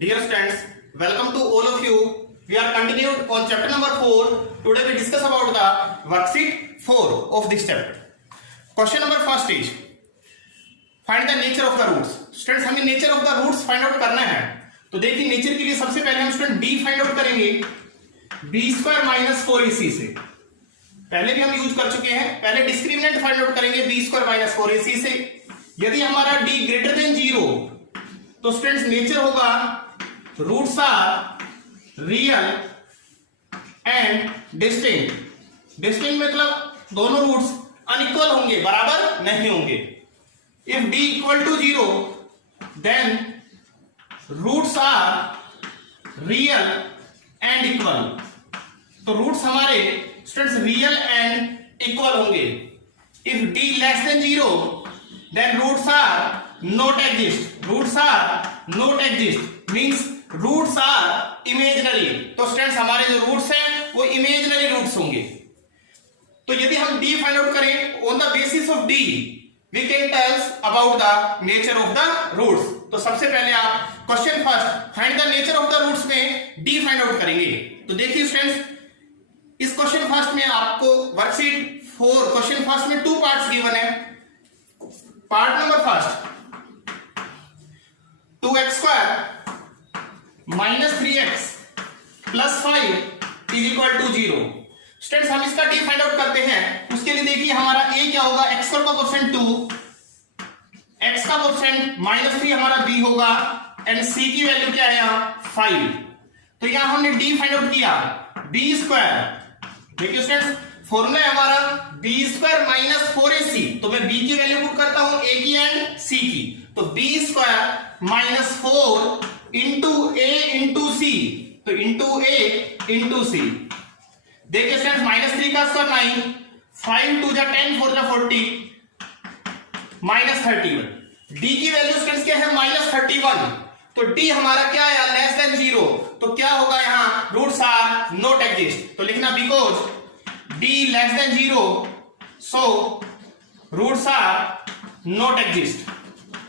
Dear students, welcome to all of you. We are continued on chapter number 4. Today we discuss about the worksheet 4 of this chapter. Question number first is find the nature of the roots. Students, हमें nature of the roots find out करना है. तो देखिए nature के लिए सबसे पहले हम स्टूडेंट d फाइंड आउट करेंगे b स्क्वायर माइनस 4ac से. पहले भी हम यूज कर चुके हैं. पहले डिस्क्रिमिनेंट फाइंड आउट करेंगे b स्क्वायर माइनस 4ac से. यदि हमारा d ग्रेटर देन 0 तो स्टूडेंट्स नेचर होगा roots are real and distinct. Distinct मतलब दोनों रूट्स अनइक्वल होंगे, बराबर नहीं होंगे. If d equal to 0 then roots are real and equal. तो रूट्स हमारे स्टूडेंट्स रियल एंड इक्वल होंगे. If d less than 0 then roots are not exist. Roots are not exist means roots are imaginary. तो students हमारे जो roots हैं वो imaginary roots होंगे. तो यदि हम d फाइंड आउट करें on the basis of d we can tells about the nature of the roots. तो सबसे पहले आप question first find the nature of the roots में d फाइंड आउट करेंगे. तो देखिए स्टूडेंट्स इस क्वेश्चन फर्स्ट में आपको वर्कशीट 4 क्वेश्चन फर्स्ट में 2 पार्ट्स गिवन है. Part number first 2x square minus 3x plus 5 is equal to 0. Students हम इसका d फाइंड आउट करते हैं. उसके लिए देखिए हमारा a क्या होगा, x का कोएफिशिएंट 2, x का कोएफिशिएंट माइनस 3 हमारा b होगा एंड c की वैल्यू क्या है यहाँ 5. तो यहाँ हमने d फाइंड आउट किया b स्क्वायर. देखिए स्टूडेंट्स फॉर्मूला है हमारा b स्क्वायर माइनस 4ac. तो मैं b की वैल्यू पुट करता हूं a की एंड c की. तो b square minus 4 into a into c. तो इंटू a इंटू c. देखिए स्टूडेंट्स माइनस 3 का स्क्वायर 9, 5 2 जा 10 4 जा 40 माइनस 31. d की वैल्यू स्टूडेंट्स क्या है माइनस 31. तो d हमारा क्या है लेस देन 0. तो क्या होगा यहाँ रूट्स आर नॉट एग्जिस्ट. तो लिखना because d less than 0 so roots are not exist.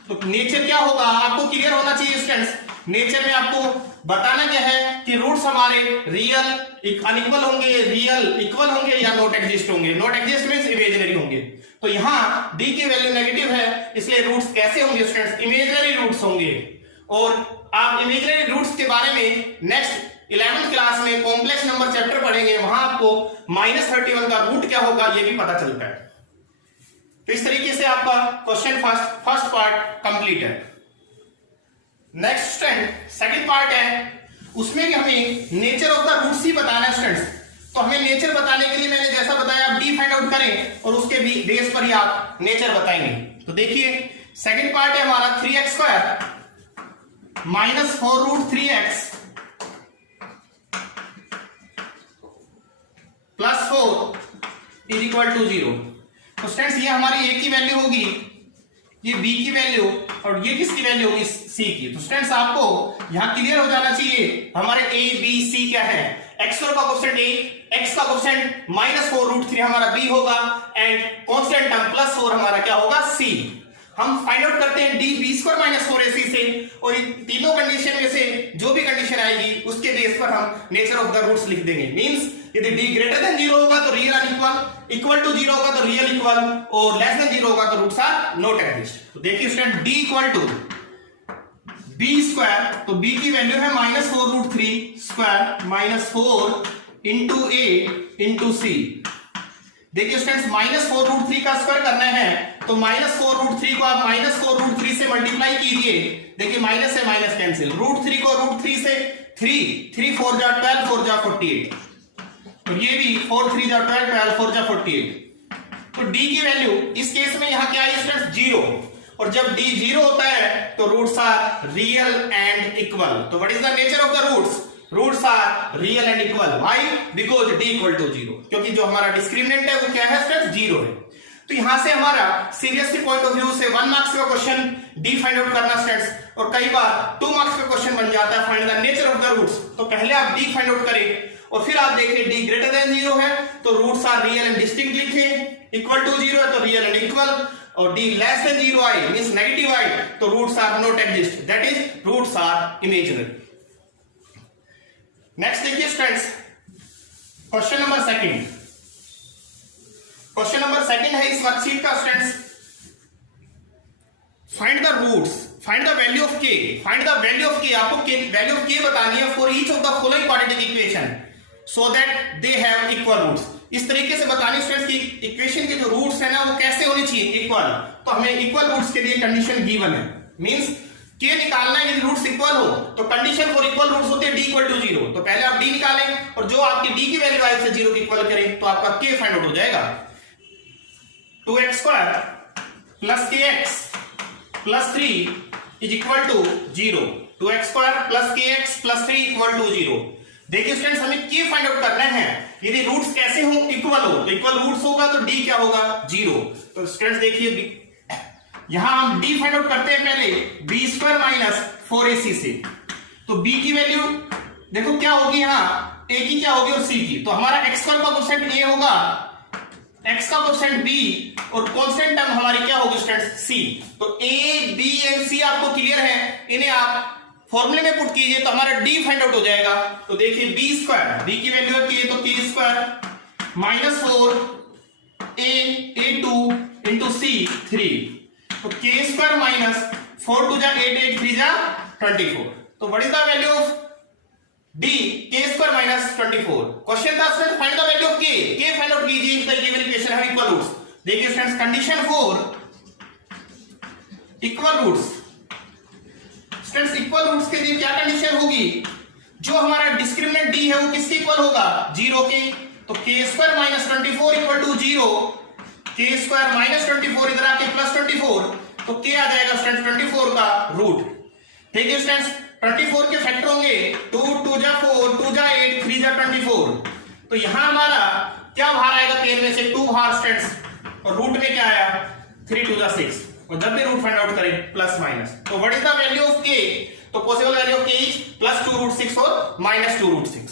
तो नेचर क्या होगा आपको क्लियर होना चाहिए स्टूडेंट्स. नेचर में आपको बताना क्या है कि रूट्स हमारे रियल अनइक्वल होंगे, रियल इक्वल होंगे या नॉट एग्जिस्ट होंगे. नॉट एग्जिस्ट मींस इमेजिनरी होंगे. तो यहाँ d की वैल्यू नेगेटिव है इसलिए रूट्स कैसे होंगे स्टूडेंट्स इमेजिनरी रूट्स होंगे. और आप इमेजिनरी रूट्स के बारे में नेक्स्ट 11th क्लास में कॉम्प्लेक्स नंबर चैप्टर पढ़ेंगे. वहां आपको -31 का रूट क्या होगा ये भी पता चलता है. तो इस तरीके से आपका क्वेश्चन फर्स्ट पार्ट कंप्लीट है. नेक्स्ट स्टूडेंट सेकंड पार्ट है. उसमें भी हमें नेचर ऑफ द रूट्स ही बताना है स्टूडेंट्स. तो हमें नेचर बताने के लिए मैंने जैसा बताया आप d फाइंड आउट करें और उसके बेस पर ही आप नेचर बताएंगे. तो देखिए सेकंड पार्ट है हमारा 3x square minus 4 root 3x plus 4 is equal to 0. तो स्टूडेंट्स ये हमारी a की वैल्यू होगी, ये b की वैल्यू और ये किसकी वैल्यू होगी c की. तो स्टूडेंट्स आपको यहां क्लियर हो जाना चाहिए हमारे a b c क्या है. x का कोएफिशिएंट a, x का कोएफिशिएंट -4 रूट 3 हमारा b होगा एंड कांस्टेंट टर्म +4 हमारा क्या होगा c. हम फाइंड आउट करते हैं d b square minus 4ac से. और इन तीनों कंडीशन में से जो भी कंडीशन आएगी उसके बेस पर हम नेचर ऑफ द रूट्स लिख देंगे. मींस यदि d ग्रेटर देन 0 होगा तो रियल अनइक्वल, इक्वल टू 0 होगा तो रियल इक्वल और लेस देन 0 होगा तो रूट्स आर नॉट एग्जिस्ट. तो देखिए student d equal to b square. तो b की वैल्यू है -4 root 3 square minus 4 into a into c. देखिए स्टूडेंट्स -4 रूट 3 का स्क्वायर करना है तो -4 रूट 3 को आप -4 रूट 3 से मल्टीप्लाई कीजिए. देखिए माइनस से माइनस कैंसिल, रूट 3 को रूट 3 से 3 4 जा 12 4 जा 48 और ये भी 4 3 जा 12 12 4 जा 48. तो d की वैल्यू इस केस में यहाँ क्या है स्टूडेंट्स 0. और जब d 0 होता है तो roots are real and equal. तो what is the nature of the roots? Roots are real and equal. Why? Because d equal to 0. क्योंकि जो हमारा डिस्क्रिमिनेंट है वो क्या है स्टूडेंट्स 0 है. तो यहां से हमारा सीरियसली पॉइंट ऑफ व्यू से 1 मार्क्स का क्वेश्चन d फाइंड आउट करना स्टूडेंट्स और कई बार 2 मार्क्स का क्वेश्चन बन जाता है find the nature of the roots. तो पहले आप d फाइंड आउट करें और फिर आप देखिए d ग्रेटर देन 0 है तो roots are real and distinct लिखें, इक्वल टू 0 है तो रियल एंड इक्वल और d less than 0 I means negative I, तो roots are not exist, that is roots are imaginary. Next देखिए students, question number second. Question number second है इस worksheet का students, find the roots, find the value of k, find the value of k, आपको value of k बतानी है for each of the following quadratic equation so that they have equal roots. इस तरीके से बतानी students की equation के जो रूट्स है ना वो कैसे होने चाहिए, इक्वल। तो हमें इक्वल रूट्स के लिए कंडीशन गिवन है, मींस k निकालना है, यदि रूट्स इक्वल हो तो कंडीशन फॉर इक्वल रूट्स होते हैं d इक्वल टू 0। तो पहले आप d निकालें और जो आपकी d की वैल्यू आए उसे 0 के इक्वल करें तो आपका k फाइंड आउट हो जाएगा। 2x square plus kx plus 3 is equal to 0। 2x square plus kx plus 3 equal to 0। देखिए स्टूडेंट्स हमें k फाइंड आउट करना है, यदि रूट्स कैसे हो, इक्वल हो, तो इक्वल रूट्स होगा तो d क्या होगा 0। तो स्टूडेंट्स देखिए यहां हम d फाइंड आउट करते हैं पहले b स्क्वायर माइनस 4ac से, तो b की वैल्यू देखो क्या होगी, यहाँ a की क्या होगी और c की, तो हमारा x स्क्वायर का कोएफिशिएंट a होगा, x का कोएफिशिएंट b और कांस्टेंट टर्म हमारी क्या होगी स्टूडेंट्स c। तो a b एंड c आपको क्लियर है, इन्हें आप फॉर्मूले में पुट कीजिए तो हमारा d फाइंड आउट हो जाएगा। तो देखिए b स्क्वायर, b की वैल्यू है k, तो k square minus 4a2 into c 3, तो k स्क्वायर माइनस 4 टू जा 8, 8 3 जा 24। तो what is the value of d, k square minus 24। Question था student find the value of k find out कीजिए if the given equation have equal roots. देखिए students condition for equal roots, students equal roots के लिए क्या condition होगी, जो हमारा discriminant d है वो किसके इक्वल होगा 0 के, तो k square minus 24 equal to 0, k square minus 24 इधर आके प्लस 24, तो k आ जाएगा स्टूडेंट्स 24 का रूट। देखिए स्टूडेंट्स 24 के फैक्टर होंगे 2 2 जा 4 2 जा 8 3 जा 24, तो यहां हमारा क्या बाहर आएगा, 10 में से 2 बाहर स्टूडेंट्स, और रूट में क्या आया 3 2 जा 6, और जब भी रूट फाइंड आउट करें प्लस माइनस, तो what is the value of k, तो possible value of k is plus 2 root 6 और माइनस 2 रूट 6।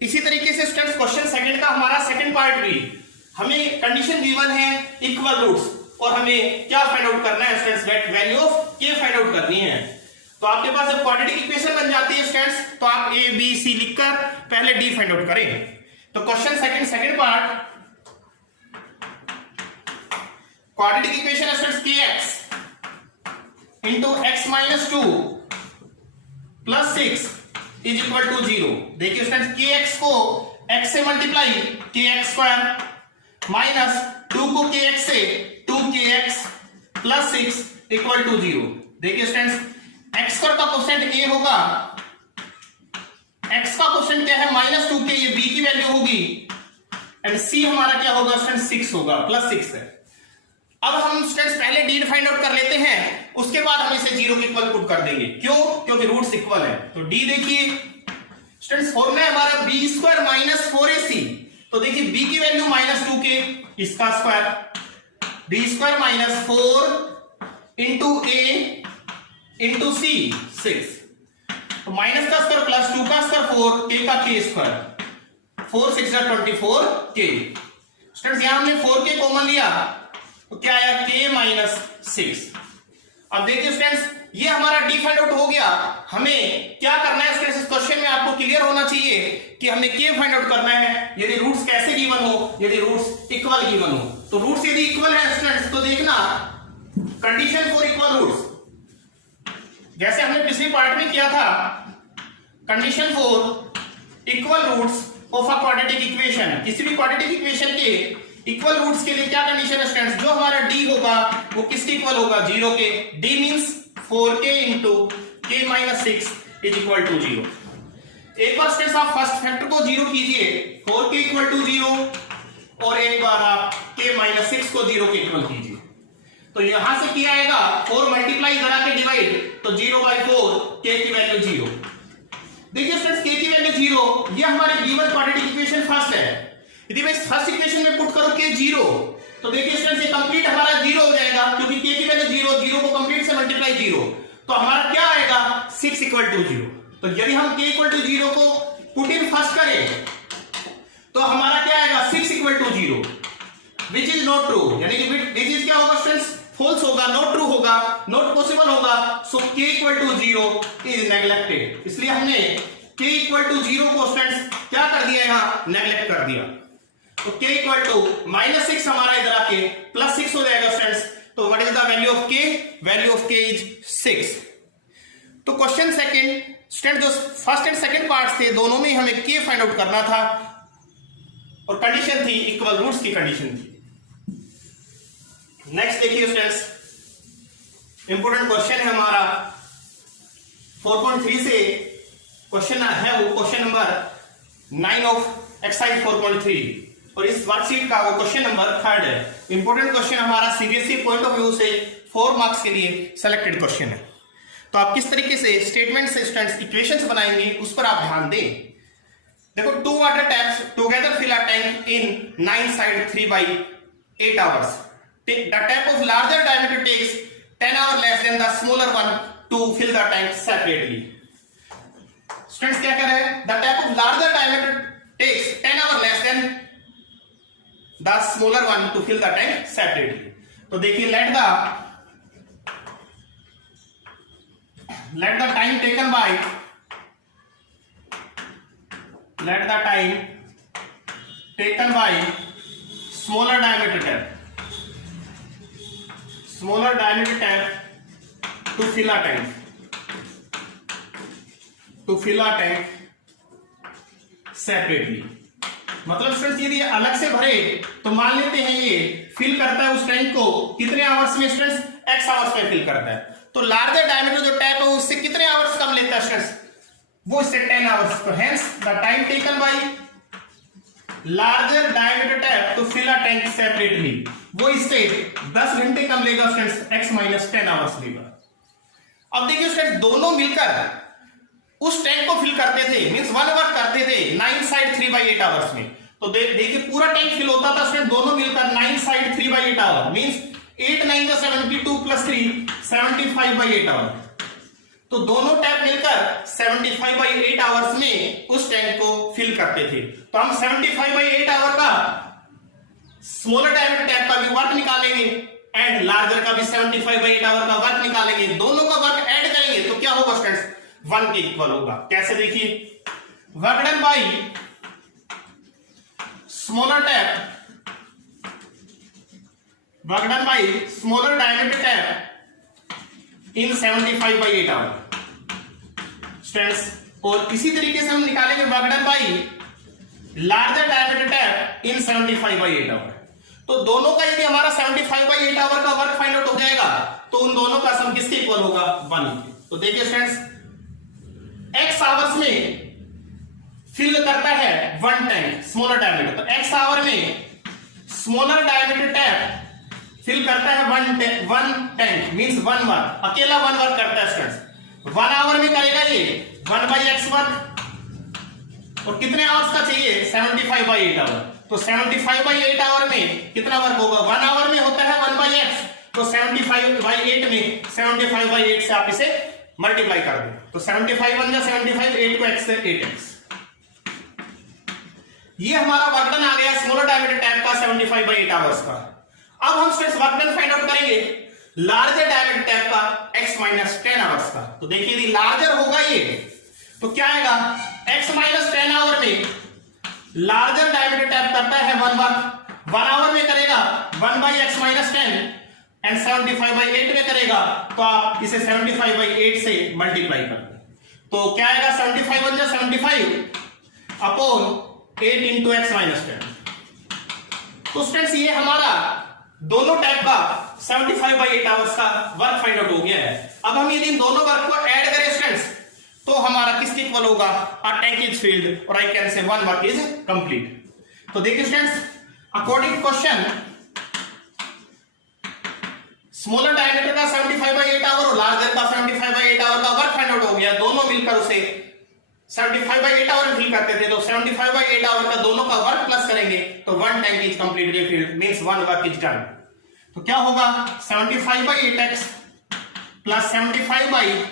इसी तरीके से स्टूडेंट्स क्वेश्चन सेकंड का हमारा सेकंड पार्ट भी, हमें कंडीशन गिवन है इक्वल रूट्स और हमें क्या फाइंड आउट करना है students, value of k find out करनी है। तो आपके पास जब क्वाड्रेटिक इक्वेशन बन जाती है स्टूडेंट्स तो आप a b c लिखकर पहले d फाइंड आउट करें। तो question second part, quadratic equation है students kx into x minus 2 plus 6 is equal to 0। देखिए स्टूडेंट्स kx को x से मल्टीप्लाई kx स्क्वायर माइनस 2 को kx से 2kx प्लस 6 इक्वल टू 0। देखिए स्टूडेंट्स x स्क्वायर का कोएफिशिएंट a होगा, x का कोएफिशिएंट क्या है माइनस 2k, ये b की वैल्यू होगी, एंड c हमारा क्या होगा स्टूडेंट्स 6 होगा, प्लस 6 है। अब हम स्टूडेंट्स पहले d फाइंड आउट कर लेते हैं, उसके बाद हम इसे 0 के इक्वल पुट कर देंगे, क्यों, क्योंकि रूट्स इक्वल है। तो d देखिए स्टूडेंट्स फॉर्मूला है हमारा b स्क्वायर माइनस 4ac, तो देखिए b की वैल्यू माइनस 2k, इसका square b square minus 4 into a into c 6, तो माइनस का स्क्वायर प्लस 2 का स्क्वायर 4, k का k स्क्वायर, 4 6 जा 24k। स्टूडेंट्स यहां हमने 4k कॉमन लिया तो क्या आया k माइनस 6। अब देखिए स्टूडेंट्स ये हमारा d फाइंड आउट हो गया, हमें क्या करना है स्टूडेंट्स, इस क्वेश्चन में आपको क्लियर होना चाहिए कि हमें k फाइंड आउट करना है यदि रूट्स कैसे गिवन हो, यदि रूट्स इक्वल गिवन हो। तो रूट्स यदि इक्वल है स्टूडेंट्स तो देखना कंडीशन फॉर इक्वल रूट्स, जैसे हमने पिछले पार्ट में किया था, condition for equal roots of a quadratic equation, किसी भी क्वाड्रेटिक इक्वेशन के इक्वल रूट्स के लिए क्या कंडीशन है स्टूडेंट्स, जो हमारा d होगा वो किसके इक्वल होगा 0 के, d means 4k into k minus 6 is equal to 0। एक बार स्टूडेंट्स आप फर्स्ट फैक्टर को 0 कीजिए, 4k इक्वल टू 0, और एक बार आप k माइनस 6 को 0 के इक्वल कीजिए, तो यहां से क्या आएगा 4 मल्टीप्लाई इधर आके डिवाइड, तो 0/4 k की वैल्यू 0। देखिए स्टूडेंट्स k की वैल्यू 0, ये हमारी गिवन क्वाड्रेटिक इक्वेशन फर्स्ट है। यदि मैं फर्स्ट इक्वेशन में पुट करूं k 0, तो देखिए स्टूडेंट्स ये कंप्लीट हमारा 0 हो जाएगा, क्योंकि k की वैल्यू 0, 0 को कंप्लीट से मल्टीप्लाई 0, तो हमारा क्या आएगा 6 इक्वल टू 0। तो यदि हम k इक्वल टू 0 को पुट इन फर्स्ट करें तो हमारा क्या आएगा 6 equal to 0। Which is not true, यानी कि विच इज क्या होगा स्टूडेंट्स, फॉल्स होगा, नॉट ट्रू होगा, नॉट पॉसिबल होगा। So k equal to 0 is neglected, इसलिए हमने k इक्वल टू 0 को स्टूडेंट्स क्या कर दिया, यहां नेग्लेक्ट कर दिया। तो k इक्वल टू -6 हमारा इधर आके +6 हो जाएगा स्टूडेंट्स। तो what is the value of k, value of k is 6। तो क्वेश्चन सेकंड स्टूडेंट, जो फर्स्ट एंड सेकंड पार्ट थे दोनों में हमें k फाइंड आउट करना था और कंडीशन थी इक्वल रूट्स की कंडीशन थी। नेक्स्ट देखिए स्टूडेंट्स, इंपोर्टेंट क्वेश्चन है हमारा 4.3 से क्वेश्चन है, वो क्वेश्चन नंबर 9 ऑफ एक्सरसाइज 4.3 और इस वर्कशीट का वो क्वेश्चन नंबर 3 है। इंपोर्टेंट क्वेश्चन हमारा सीबीएसई पॉइंट ऑफ व्यू से 4 मार्क्स के लिए सिलेक्टेड क्वेश्चन है। तो आप किस तरीके से स्टेटमेंट से स्टूडेंट्स इक्वेशंस बनाएंगे उस पर आप ध्यान दें। देखो, 2 water taps together fill a tank in 9 side 3/8 hours. The tap of larger diameter takes 10 hours less than the smaller one to fill the tank separately. Students क्या कह रहे हैं, the tap of larger diameter takes 10 hours less than the smaller one to fill the tank separately. तो देखिए, let the time taken by smaller diameter tap to fill a tank separately. मतलब students यदि अलग से भरे तो मान लेते हैं ये फिल करता है उस टैंक को कितने आवर्स में स्टूडेंट्स, x आवर्स में फिल करता है। तो लार्जर डायमीटर जो टैप है उससे कितने आवर्स कम लेता है स्टूडेंट्स, वो इससे 10 आवर्स। तो hence the time taken by larger diameter tap to fill a tank separately, वो इससे 10 घंटे कम लेगा स्टूडेंट्स, x - 10 आवर्स लेगा। अब देखिए स्टूडेंट्स, दोनों मिलकर उस टैंक को फिल करते थे, मींस 1 वर्क करते थे 9 साइड 3/8 आवर्स में। तो देखिए पूरा टैंक फिल होता था स्टूडेंट, दोनों मिलकर 9 साइड 3/8 आवर, मींस 8 9 जो 72 + 3 75/8 आवर। तो दोनों टैप मिलकर 75/8 आवर्स में उस टैंक को फिल करते थे। तो हम 75/8 आवर का स्मॉलर डायमीटर टैप का भी वर्क निकालेंगे एंड लार्जर का भी 75/8 आवर का वर्क निकालेंगे, दोनों का वर्क ऐड करेंगे तो क्या होगा स्टूडेंट्स, 1 के इक्वल होगा। कैसे, देखिए, work done by smaller diameter tap in 75/8 hour students. और इसी तरीके से हम निकालेंगे work done by larger diameter tap in 75/8 hour. तो दोनों का यदि हमारा 75/8 आवर का वर्क फाइंड आउट हो जाएगा तो उन दोनों का सम किसके इक्वल होगा, 1। तो देखिए स्टूडेंट्स, x आवर्स में फिल करता है 1 टैंक स्मॉलर डायमीटर, तो x आवर में स्मॉलर डायमीटर टैप फिल करता है 1 टैंक, मींस 1 वर्क, अकेला 1 वर्क करता है स्टूडेंट्स। 1 आवर में करेगा ये 1/x वर्क, और कितने आवर्स का चाहिए, 75/8 आवर। तो 75/8 आवर में कितना वर्क होगा, 1 आवर में होता है 1/x, तो 75/8 में 75/8 से आप इसे मल्टीप्लाई कर दो, तो 75 बन जाए 75, 8 को x से 8x। ये हमारा वर्क डन आ गया स्मॉलर डायमीटर टैप का 75/8 आवर्स का। अब हम stress work done find out करेंगे लार्जर डायमीटर टैप का x - 10 आवर्स का। तो देखिए यदि लार्जर होगा ये तो क्या आएगा, x - 10 आवर में लार्जर डायमीटर टैप करता है 1 वर्क, 1 आवर में करेगा 1/x - 10 एंड 75/8 में करेगा, तो आप इसे 75/8 से मल्टीप्लाई कर दें तो क्या आएगा, 75 बन जाए 75 अपॉन 8 × x - 10। तो स्टूडेंट्स ये हमारा दोनों टाइप का 75/8 आवर्स का वर्क फाइंड आउट हो गया है। अब हम यदि इन दोनों वर्क को ऐड करें स्टूडेंट्स तो हमारा किसके इक्वल होगा, अ टैंक इज फिल्ड और आई कैन से 1 वर्क इज कंप्लीट। तो देखिए students, according to question smaller diameter का 75/8 आवर और लार्जर का 75/8 आवर का वर्क फाइंड आउट हो गया, दोनों मिलकर उसे 75/8 आवर फिल करते थे, तो 75/8 आवर का दोनों का वर्क प्लस करेंगे तो 1 tank is completely filled, means 1 work is done. तो क्या होगा, 75/8x plus 75/8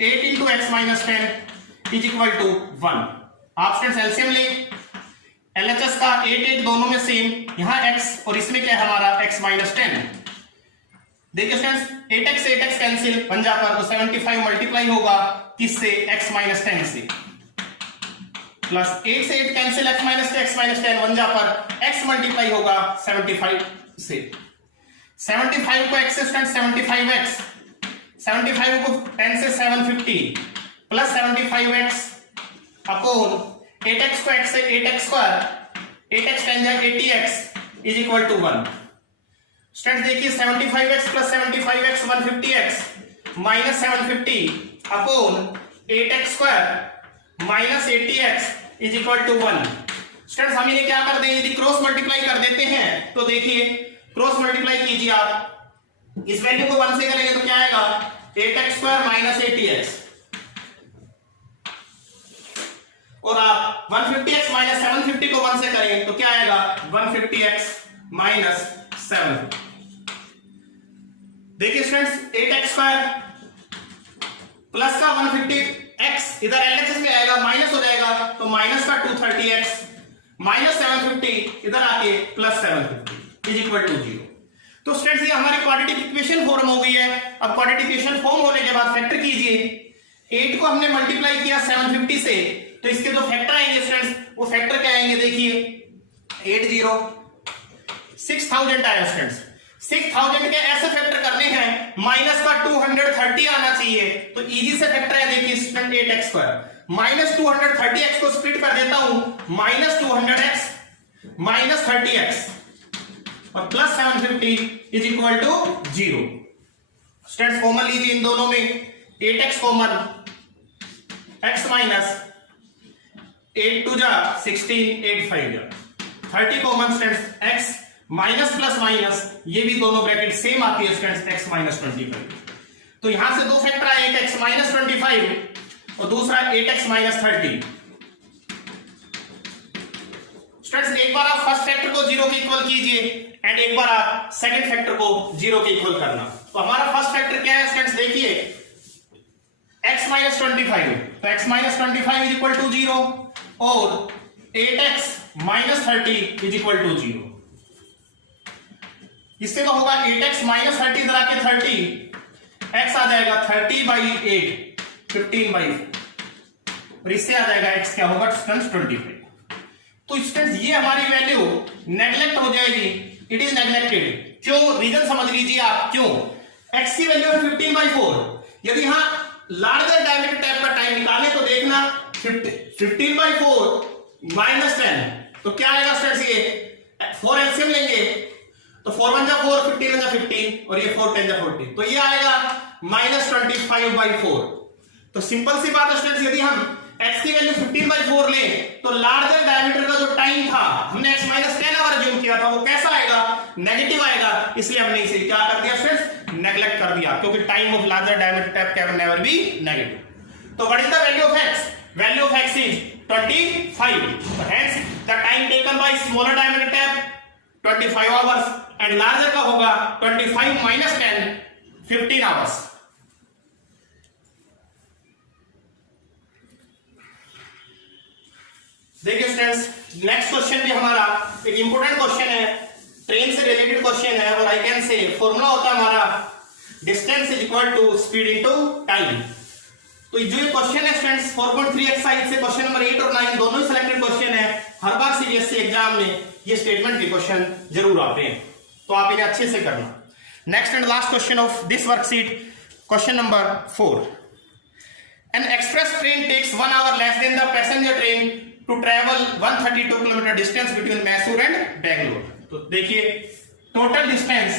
× x - 10 is equal to 1। आप स्टूडेंट्स एलसीएम ले, LHS का 8 8 दोनों में सेम, यहां x और इसमें क्या है हमारा x माइनस 10। देखिए स्टूडेंट्स 8x कैंसिल बन जाता तो 75 मल्टीप्लाई होगा किससे, x माइनस 10 से, प्लस 8 से 8 कैंसिल x माइनस 10 बन जा पर x मल्टीप्लाई होगा 75 से। 75 को x से स्टूडेंट 75x, 75 को 10 से 750 प्लस 75x अपॉन 8x को x से 8x स्क्वायर, 8x टेन जाए 80x is equal to 1। Student देखिए 75x plus 75x 150x minus 750 upon 8x square minus 80x is equal to 1। Students हम इन्हें क्या कर दें, यदि क्रॉस मल्टीप्लाई कर देते हैं तो देखिए क्रॉस मल्टीप्लाई कीजिए आप, इस वैल्यू को 1 से करेंगे तो क्या आएगा 8x स्क्वायर माइनस 80x, और आप 150x माइनस 750 को 1 से करें तो क्या आएगा 150x माइनस 7। देखिए स्टूडेंट्स 8x स्क्वायर प्लस का 150x इधर LHS में आएगा माइनस हो जाएगा तो माइनस का 230x माइनस 750 इधर आके प्लस 750 इज इक्वल टू 0। तो स्टूडेंट्स ये हमारी क्वाड्रेटिक इक्वेशन फॉर्म हो गई है। अब क्वाड्रेटिक इक्वेशन फॉर्म होने के बाद फैक्टर कीजिए, 8 को हमने मल्टीप्लाई किया 750 से तो इसके जो फैक्टर आएंगे स्टूडेंट्स वो फैक्टर क्या आएंगे, देखिए 80 6000 आया स्टूडेंट्स। 6000 के ऐसे फैक्टर करने हैं माइनस का 230 आना चाहिए, तो इजी से फैक्टर है देखिए student 8x square minus 230x को स्प्लिट कर देता हूं माइनस 200x माइनस 30x और plus 750 is equal to 0। Students common लीजिए इन दोनों में, 8x common, x minus 8 to जा 16 8 5 जा 30 common students, x minus plus minus ये भी दोनों ब्रैकेट सेम आती है स्टूडेंट्स, x माइनस 25। तो यहां से दो फैक्टर आए, एक x माइनस 25 और दूसरा 8x माइनस 30। स्टूडेंट्स एक बार आप फर्स्ट फैक्टर को 0 के इक्वल कीजिए एंड एक बार आप सेकंड फैक्टर को 0 के इक्वल करना। तो हमारा फर्स्ट फैक्टर क्या है स्टूडेंट्स, देखिए x माइनस 25, तो x minus 25 is equal to 0 और 8x minus 30 is equal to 0। इससे तो होगा 8x माइनस 30 इधर आके 30, x आ जाएगा 30 बाई 8 15 बाई 4 और इससे आ जाएगा x क्या होगा स्टूडेंट्स 25। तो स्टूडेंट्स ये हमारी वैल्यू नेगलेक्ट हो जाएगी, इट इज नेगलेक्टेड। क्यों, रीजन समझ लीजिए आप क्यों। x की वैल्यू है 15 बाई 4, यदि यहां लार्जर डायमीटर टैप का टाइम निकालें तो देखना 15 बाई 4 माइनस 10 तो क्या आएगा स्टूडेंट्स, ये 4 एलसीएम लेंगे तो 4 1 जा 4 15 1 जा 15 और ये 4 10 जा 40 तो ये आएगा माइनस 25 बाई 4। तो सिंपल सी बात है स्टूडेंट्स, यदि हम x की वैल्यू 15 बाई 4 ले तो लार्जर डायमीटर का जो टाइम था हमने x माइनस 10 आवर अज्यूम किया था वो कैसा आएगा, नेगेटिव आएगा, इसलिए हमने इसे क्या कर दिया स्टूडेंट्स, नेगलेक्ट कर दिया, क्योंकि time of larger diameter tap can never be negative. तो what is the value of x, value of x is 25, so hence the time taken by smaller diameter tap 25 hours and larger का होगा 25 minus 10 15 hours। देखिए students next question भी हमारा एक important question है, train से related question है और आई कैन से फॉर्मूला होता है हमारा distance is equal to speed into time. तो जो ये क्वेश्चन है स्टूडेंट्स 4.3 एक्सरसाइज से क्वेश्चन नंबर 8 और 9 दोनों ही सिलेक्टेड क्वेश्चन है। हर बार सीबीएसई एग्जाम में ये स्टेटमेंट के क्वेश्चन जरूर आते हैं, तो आप इन्हें अच्छे से करना। Next and last question of this worksheet, question number 4। An express train takes 1 hour less than the passenger train to travel 132 kilometre distance between Mysore and Bangalore. तो देखिए total distance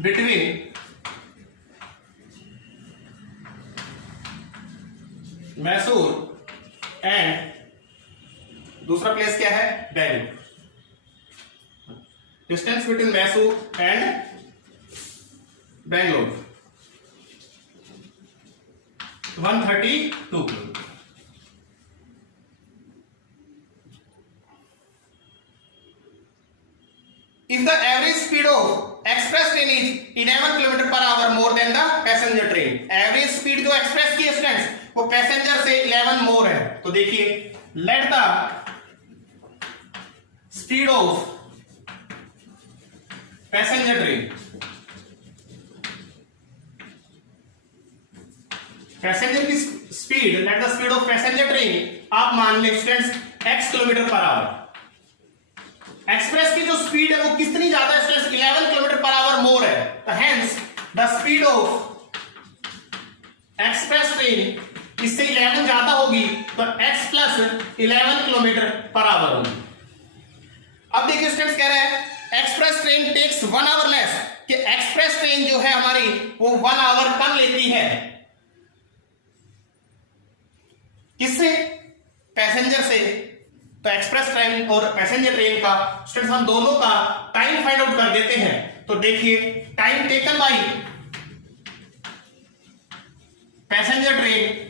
between Mysore and दूसरा प्लेस क्या है Bangalore, distance between Mysore and Bangalore 132 kilometre. If the average speed of express train is 11 km per hour more than the passenger train, average speed जो express की students वो passenger से 11 more है। तो देखिए let the speed of passenger train, passenger की speed, let the speed of passenger train आप मान ले students x kilometre per hour. Express की जो स्पीड है वो कितनी ज्यादा है students, 11 kilometre per hour more है। तो hence the speed of express train इससे 11 ज्यादा होगी, तो x plus 11 kilometre per our होगी। अब देखिए स्टूडेंट्स कह रहे हैं express train takes 1 hour less, कि एक्सप्रेस ट्रेन जो है हमारी वो 1 आवर कम लेती है, किससे, पैसेंजर से। तो एक्सप्रेस ट्रेन और पैसेंजर ट्रेन का स्टूडेंट्स हम दोनों का टाइम फाइंड आउट कर देते हैं। तो देखिए time taken by passenger train,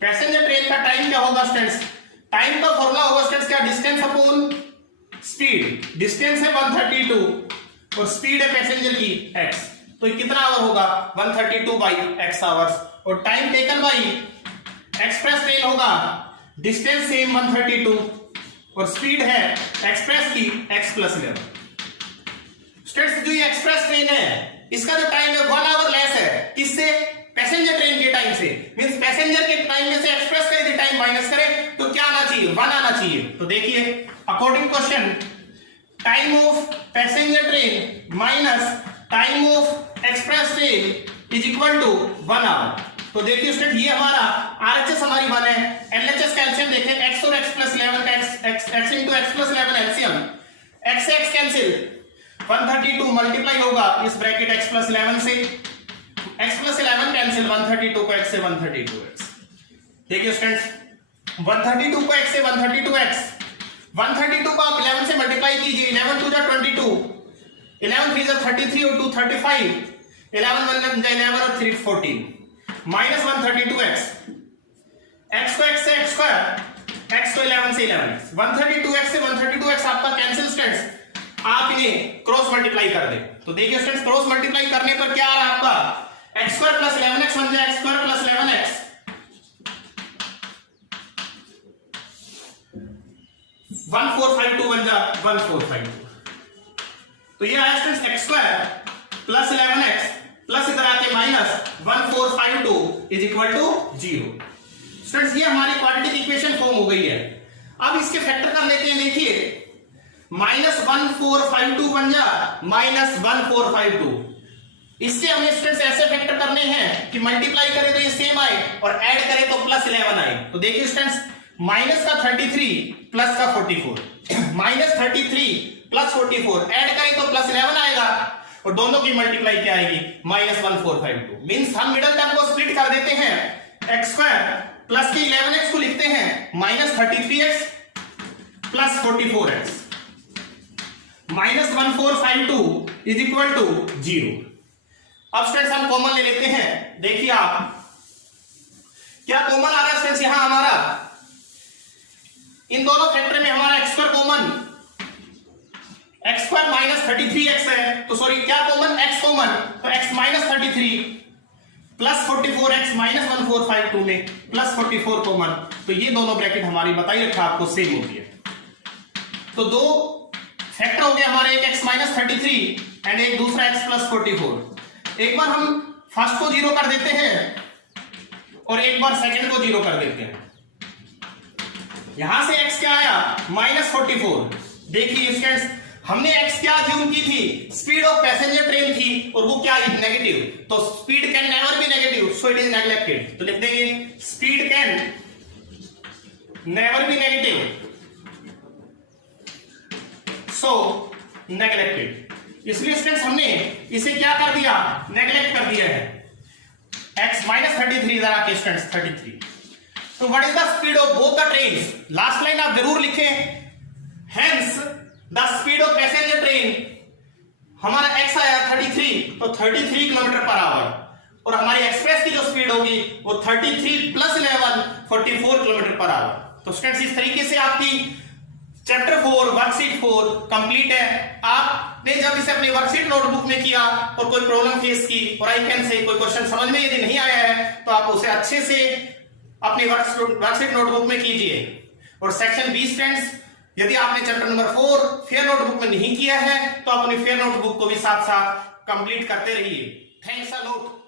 passenger train का टाइम क्या होगा स्टूडेंट्स, टाइम का फॉर्मूला होगा स्टूडेंट्स क्या, डिस्टेंस अपॉन स्पीड। डिस्टेंस है 132 और स्पीड है पैसेंजर की x, तो कितना आवर होगा 132 बाई x आवर्स। और time taken by express train होगा डिस्टेंस सेम 132 और स्पीड है एक्सप्रेस की x प्लस 11। स्टूडेंट्स जो ये एक्सप्रेस ट्रेन है इसका जो टाइम है 1 आवर लेस है, किससे, पैसेंजर ट्रेन के टाइम से। मींस पैसेंजर के टाइम में से एक्सप्रेस का यदि टाइम माइनस करें तो क्या आना चाहिए, 1 आना चाहिए। तो देखिए according question time of passenger train minus time of express train is equal to 1 hour. तो देखिए स्टूडेंट ये हमारा आरएचएस हमारी 1 है, एलएचएस कैल्शियम देखें x और x प्लस 11 का x into x plus 11 LCM, x से x कैंसिल, 132 मल्टीप्लाई होगा इस ब्रैकेट x प्लस 11 से, x प्लस 11 कैंसिल, 132 को x से 132x। देखिए स्टूडेंट्स 132 को x से 132x, 132 को आप 11 से मल्टीप्लाई कीजिए, 11 2 जा 22, 11 3 जा 33 और 2 35, 11 1 जा 11 और 3 14, माइनस 132x, x को x से x स्क्वायर, x को 11 से 11x, 132x से 132x आपका कैंसिल स्टूडेंट्स, आप इन्हें क्रॉस मल्टीप्लाई कर दें। तो देखिए स्टूडेंट्स क्रॉस मल्टीप्लाई करने पर क्या आ रहा है आपका, x स्क्वायर प्लस 11x बन जाए x स्क्वायर प्लस 11x, 1452 बन जा 1452। तो ये आया students x square plus 11x plus इधर आके minus 1452 is equal to 0। Students ये हमारी क्वाड्रेटिक इक्वेशन फॉर्म हो गई है। अब इसके फैक्टर कर लेते हैं, देखिए माइनस 1452 बन जा माइनस 1452, इससे हमें स्टूडेंट्स ऐसे फैक्टर करने हैं कि मल्टीप्लाई करें तो ये सेम आए और ऐड करें तो प्लस 11 आए। तो देखिए स्टूडेंट्स माइनस का 33 प्लस का 44, माइनस 33 प्लस 44 ऐड करें तो प्लस 11 आएगा और दोनों की मल्टीप्लाई क्या आएगी, माइनस 1452। मींस हम मिडिल टर्म को स्प्लिट कर देते हैं, x स्क्वायर प्लस के 11x को लिखते हैं minus 33x plus 44x, minus 1452 is equal to 0। अब स्टूडेंट्स हम कॉमन ले लेते हैं, देखिए आप क्या कॉमन आ रहा है स्टूडेंट्स, यहां हमारा इन दोनों फैक्टर में हमारा x square common, x square minus 33x है, तो सॉरी क्या कॉमन, x कॉमन, तो x minus 33 plus 44x minus 1452 में प्लस 44 कॉमन, तो ये दोनों ब्रैकेट हमारी बताई रखा आपको सेम होती है। तो दो फैक्टर हो गए हमारे, एक x माइनस 33 एंड एक दूसरा x प्लस 44। एक बार हम फर्स्ट को 0 कर देते हैं और एक बार सेकंड को 0 कर देते हैं। यहां से x क्या आया, माइनस 44। देखिए स्टूडेंट्स हमने x क्या ज्यूम की थी, स्पीड ऑफ पैसेंजर ट्रेन थी और वो क्या है, नेगेटिव, तो speed can never be negative, so it is neglected. तो लिख देंगे speed can never be negative, so neglected. इसलिए स्टूडेंट्स हमने इसे क्या कर दिया, नेग्लेक्ट कर दिया है। x माइनस 33 इधर आके स्टूडेंट्स 33। तो what is the speed of both the trains, last line आप जरूर लिखें, hence the speed of passenger train, हमारा x आया 33, तो 33 किलोमीटर पर आवर और हमारी एक्सप्रेस की जो स्पीड होगी वो 33 प्लस 11 44 किलोमीटर पर आवर। तो स्टूडेंट्स इस तरीके से आपकी चैप्टर 4 वर्कशीट 4 कंप्लीट है। आप आपने जब इसे अपनी वर्कशीट नोटबुक में किया और कोई प्रॉब्लम फेस की और आई कैन से कोई क्वेश्चन समझ में यदि नहीं आया है तो आप उसे अच्छे से अपनी वर्कशीट नोटबुक में कीजिए। और सेक्शन 20 स्टूडेंट्स, यदि आपने चैप्टर नंबर 4 फेयर नोटबुक में नहीं किया है तो आप अपनी फेयर नोटबुक को भी साथ साथ कंप्लीट करते रहिए। Thanks a lot.